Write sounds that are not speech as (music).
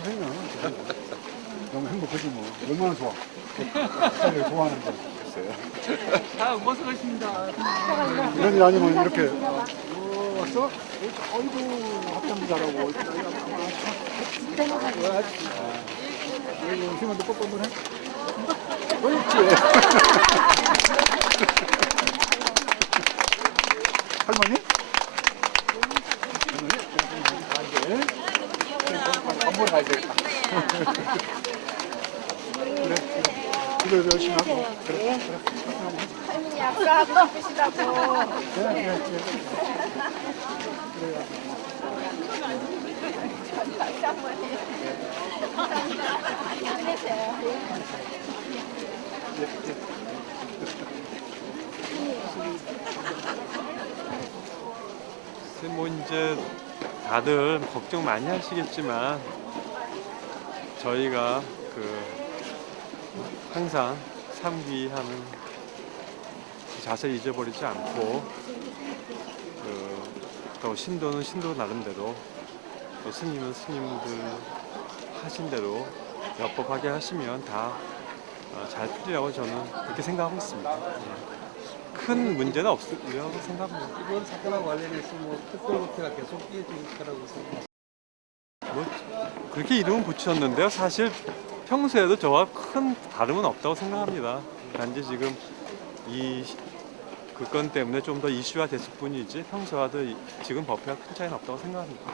고생이야. 너무 행복하지 뭐. 얼마나 좋아. 사람을 좋아하는데. 다 고생하십니다. 이런 일 아니면 이렇게 어, 왔어? 어이구 합장도 잘하고 여기 힘한테 뽀뽀 한번 해? 그렇지? (laughs) 할머니? 밥 먹으러 가야 되겠다 그래 그래 열심히 하고 그래 그래 할머니 약속하고 싶으시다고. 그래 그래 그래 뭐 이제 다들 걱정 많이 하시겠지만 저희가 그 항상 삼귀하는 그 자세를 잊어버리지 않고 그 또 신도는 신도 나름대로 또 스님은 스님들 하신 대로 엽법하게 하시면 다 잘 풀리라고 저는 그렇게 생각하고 있습니다. 예. 큰 문제는 없으리라고 생각합니다. 이번 사건과 관련해서 뭐 특별법회가 계속 이어질 거라고 생각합니다. 뭐 그렇게 이름은 붙였는데요. 사실 평소에도 저와 큰 다름은 없다고 생각합니다. 단지 지금 이 그 건 때문에 좀 더 이슈화 됐을 뿐이지 평소와도 이- 지금 법회가 큰 차이는 없다고 생각합니다.